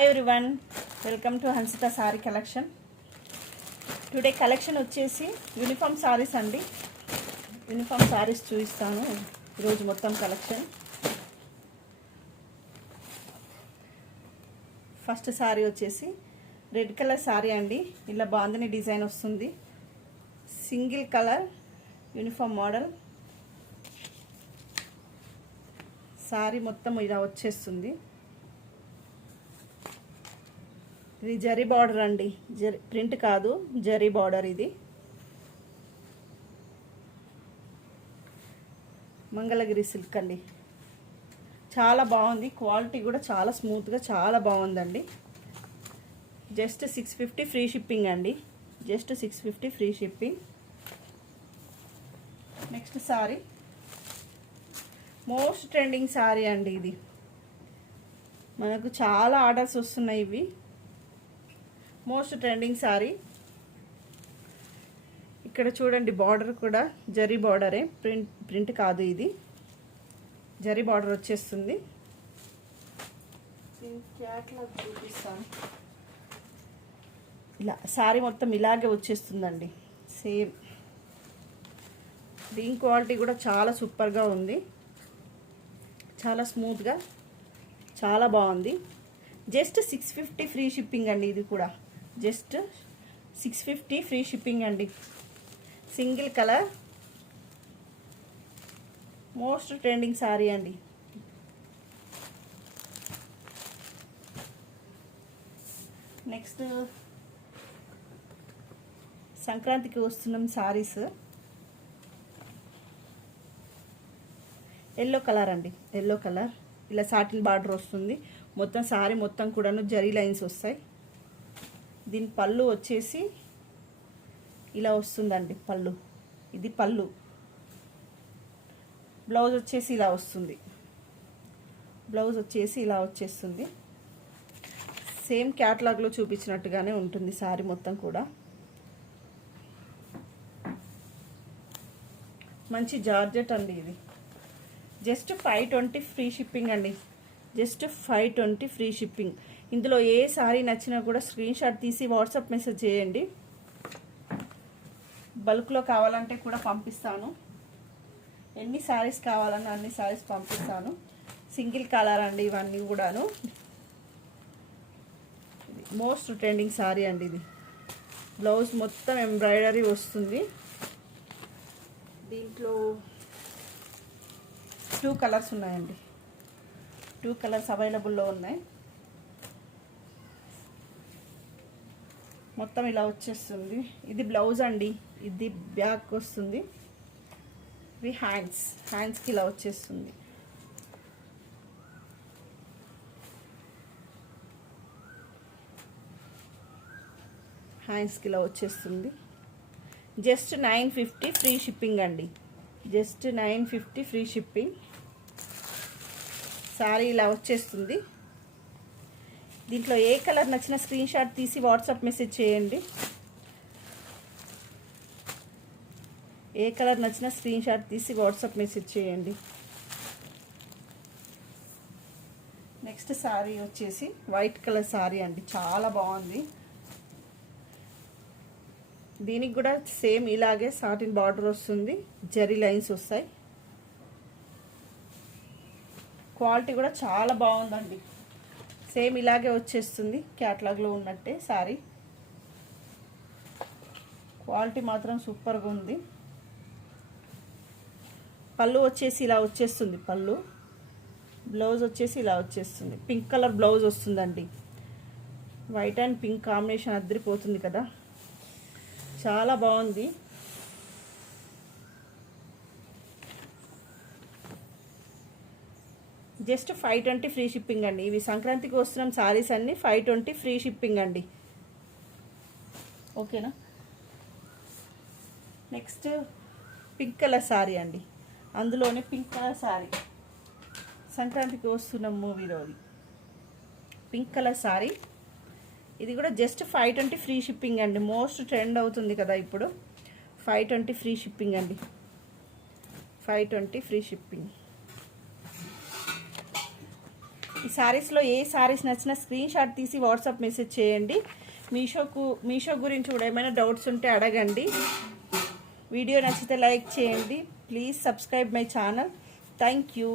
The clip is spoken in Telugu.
Hi everyone, welcome to Hansita Saree collection. Today collection వచ్చేసి యూనిఫామ్ సారీస్ అండి. యూనిఫామ్ సారీస్ చూపిస్తాను ఈరోజు మొత్తం కలెక్షన్. ఫస్ట్ సారీ వచ్చేసి రెడ్ కలర్ సారీ అండి. ఇలా బాందని డిజైన్ వస్తుంది. Single colour uniform model. Sorry మొత్తం ఇలా వచ్చేస్తుంది. ఇది జరీ బార్డర్ అండి, ప్రింట్ కాదు, జరీ బార్డర్. ఇది మంగళగిరి సిల్క్ అండి. చాలా బాగుంది, క్వాలిటీ కూడా చాలా స్మూత్గా చాలా బాగుందండి. జస్ట్ 650 ఫ్రీ షిప్పింగ్ అండి. Just 650 free shipping. Next sorry most trending sorry అండి. ఇది మనకు చాలా ఆర్డర్స్ వస్తున్నాయి. ఇవి మోస్ట్ ట్రెండింగ్ సారీ. ఇక్కడ చూడండి, బార్డర్ కూడా జరీ బార్డరే, ప్రింట్ కాదు, ఇది జరీ బార్డర్ వచ్చేస్తుంది. క్యాట్లాగ్ చూపిస్తాను. ఇలా సారీ మొత్తం ఇలాగే వచ్చేస్తుందండి. సేమ్ దీని క్వాలిటీ కూడా చాలా సూపర్గా ఉంది, చాలా స్మూత్గా చాలా బాగుంది. జస్ట్ 650 ఫ్రీ షిప్పింగ్ అండి. ఇది కూడా జస్ట్ 650 ఫ్రీ షిప్పింగ్ అండి. Single colour most trending sorry అండి. నెక్స్ట్ సంక్రాంతికి వస్తున్నాం సారీస్. ఎల్లో కలర్ అండి, ఎల్లో కలర్. ఇలా సాటిన్ బార్డర్ వస్తుంది. మొత్తం సారీ మొత్తం కూడాను జరీ లైన్స్ వస్తాయి. దీని పళ్ళు వచ్చేసి ఇలా వస్తుందండి. పళ్ళు, ఇది పళ్ళు. బ్లౌజ్ వచ్చేసి ఇలా వస్తుంది. బ్లౌజ్ వచ్చేసి ఇలా వచ్చేస్తుంది. సేమ్ క్యాటలాగ్లో చూపించినట్టుగానే ఉంటుంది సారీ మొత్తం కూడా. మంచి జార్జెట్ అండి. ఇది జస్ట్ 520 ఫ్రీ షిప్పింగ్ అండి. Just 520 free shipping. ఇందులో ఏ సారీ నచ్చినా కూడా స్క్రీన్ షాట్ తీసి వాట్సాప్ మెసేజ్ చేయండి. బల్క్లో కావాలంటే కూడా పంపిస్తాను. ఎన్ని సారీస్ కావాలన్నా అన్ని సారీస్ పంపిస్తాను. సింగిల్ కలర్ అండి ఇవన్నీ కూడాను. మోస్ట్ ట్రెండింగ్ సారీ అండి. ఇది బ్లౌజ్ మొత్తం ఎంబ్రాయిడరీ వస్తుంది. దీంట్లో 2 కలర్స్ ఉన్నాయండి. 2 కలర్స్ అవైలబుల్లో ఉన్నాయి. మొత్తం ఇలా వచ్చేస్తుంది. ఇది బ్లౌజ్ అండి, ఇది బ్యాక్ వస్తుంది. ఇవి హ్యాండ్స్కి ఇలా వచ్చేస్తుంది. హ్యాండ్స్కి ఇలా వచ్చేస్తుంది. జస్ట్ 950 ఫ్రీ షిప్పింగ్ అండి. Just 950 free shipping. సారీ ఇలా వచ్చేస్తుంది. దీంట్లో ఏ కలర్ నచ్చిన స్క్రీన్ షాట్ తీసి వాట్సాప్ మెసేజ్ చేయండి. ఏ కలర్ నచ్చిన స్క్రీన్ షాట్ తీసి వాట్సాప్ మెసేజ్ చేయండి. నెక్స్ట్ సారీ వచ్చేసి వైట్ కలర్ సారీ అండి. చాలా బాగుంది. దీనికి కూడా సేమ్ ఇలాగే సాటిన్ బార్డర్ వస్తుంది, జరీ లైన్స్ వస్తాయి. క్వాలిటీ కూడా చాలా బాగుందండి. సేమ్ ఇలాగే వచ్చేస్తుంది, క్యాటలాగ్లో ఉన్నట్టే సారీ. క్వాలిటీ మాత్రం సూపర్గా ఉంది. పళ్ళు వచ్చేసి ఇలా వచ్చేస్తుంది. పళ్ళు, బ్లౌజ్ వచ్చేసి ఇలా వచ్చేస్తుంది. పింక్ కలర్ బ్లౌజ్ వస్తుందండి. వైట్ అండ్ పింక్ కాంబినేషన్ అద్దరిపోతుంది కదా, చాలా బాగుంది. జస్ట్ 520 ఫ్రీ షిప్పింగ్ అండి. ఇవి సంక్రాంతికి వస్తున్నాం సారీస్ అన్నీ 520 ఫ్రీ షిప్పింగ్ అండి. ఓకేనా. నెక్స్ట్ పింక్ కలర్ సారీ అండి. అందులోనే పింక్ కలర్ సారీ, సంక్రాంతికి వస్తున్నాం మూవీలోది పింక్ కలర్ సారీ. ఇది కూడా జస్ట్ 520 ఫ్రీ షిప్పింగ్ అండి. మోస్ట్ ట్రెండ్ అవుతుంది కదా ఇప్పుడు. 520 ఫ్రీ షిప్పింగ్ అండి. 520 ఫ్రీ షిప్పింగ్. ఈ శారీస్లో ఏ శారీస్ నచ్చినా స్క్రీన్ షాట్ తీసి వాట్సాప్ మెసేజ్ చేయండి. మీషో గురించి కూడా ఏమైనా డౌట్స్ ఉంటే అడగండి. వీడియో నచ్చితే లైక్ చేయండి. Please subscribe my channel. Thank you.